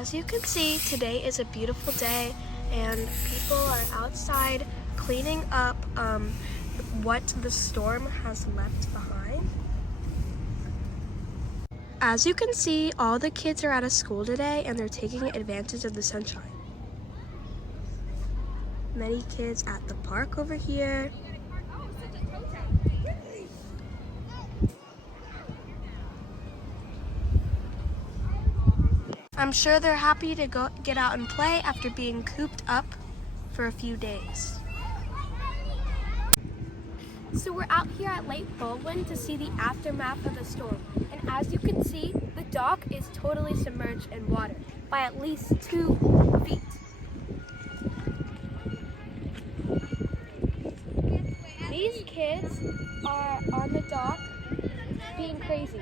As you can see, today is a beautiful day and people are outside cleaning up what the storm has left behind. As you can see, all the kids are out of school today and they're taking advantage of the sunshine. Many kids at the park over here. I'm sure they're happy to get out and play after being cooped up for a few days. So we're out here at Lake Baldwin to see the aftermath of the storm. And as you can see, the dock is totally submerged in water by at least 2 feet. These kids are on the dock being crazy.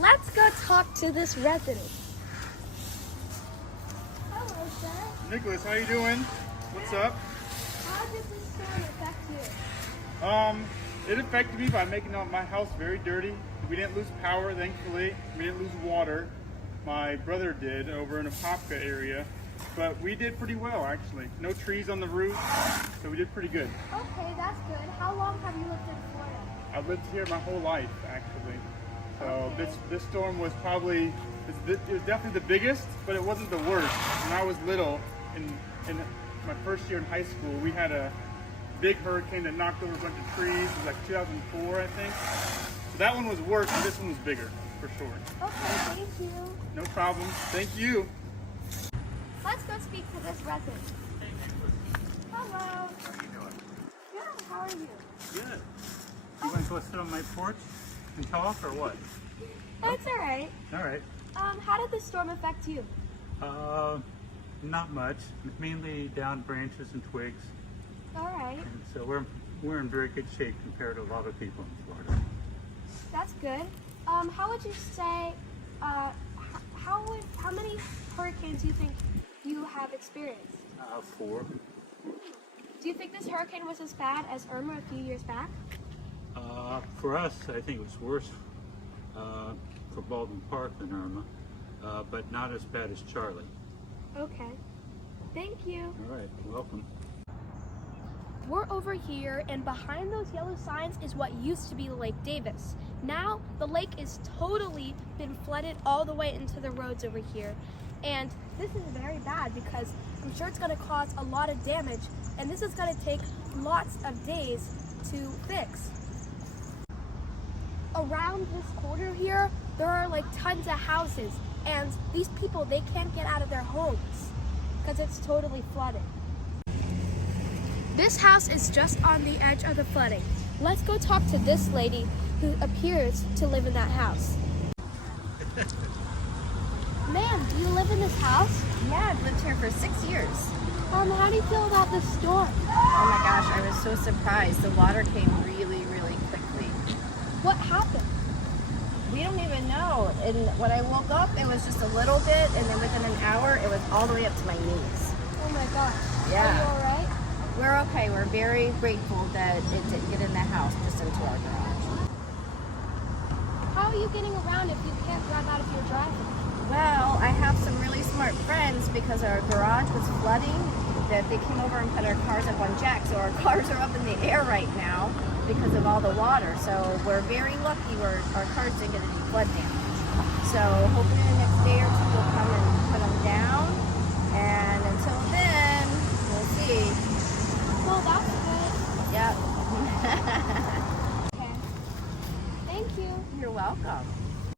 Let's go talk to this resident. Hello, sir. Nicholas, how you doing? What's up? How did this storm affect you? It affected me by making my house very dirty. We didn't lose power, thankfully. We didn't lose water. My brother did over in Apopka area. But we did pretty well, actually. No trees on the roof, so we did pretty good. Okay, that's good. How long have you lived in Florida? I've lived here my whole life, actually. So this storm was probably, it was definitely the biggest, but it wasn't the worst. When I was little, in my first year in high school, we had a big hurricane that knocked over a bunch of trees. It was like 2004, I think. So that one was worse, and this one was bigger, for sure. Okay, thank you. No problem. Thank you. Let's go speak to this resident. Hello. How are you doing? Good, how are you? Good. You want to go sit on my porch and talk, or what? It's all right. All right. How did the storm affect you? Not much. Mainly down branches and twigs. All right. And so we're in very good shape compared to a lot of people in Florida. That's good. How would you say, how many hurricanes do you think you have experienced? 4. Do you think this hurricane was as bad as Irma a few years back? For us, I think it was worse for Baldwin Park than Irma, but not as bad as Charlie. Okay. Thank you. All right, welcome. We're over here, and behind those yellow signs is what used to be Lake Davis. Now, the lake is totally been flooded all the way into the roads over here. And this is very bad because I'm sure it's going to cause a lot of damage, and this is going to take lots of days to fix. Around this corner here, there are like tons of houses, and these people, they can't get out of their homes because it's totally flooded. This house is just on the edge of the flooding. Let's go talk to this lady who appears to live in that house. Ma'am, do you live in this house? Yeah, I've lived here for 6 years. How do you feel about the storm? Oh my gosh, I was so surprised. The water came really, really quickly. What happened? We don't even know. And when I woke up, it was just a little bit, and then within an hour, it was all the way up to my knees. Oh my gosh. Yeah. Are you all right? We're okay. We're very grateful that it didn't get in the house, just into our garage. How are you getting around if you can't drive out of your driveway? Well, I have some really smart friends because our garage was flooding, that they came over and put our cars up on jacks, so our cars are up in the air right now because of all the water. So we're very lucky our cars didn't get any flood damage. So hopefully the next day or two we'll come and put them down. And until then, we'll see. Well, that's good. Yep. Okay. Thank you. You're welcome.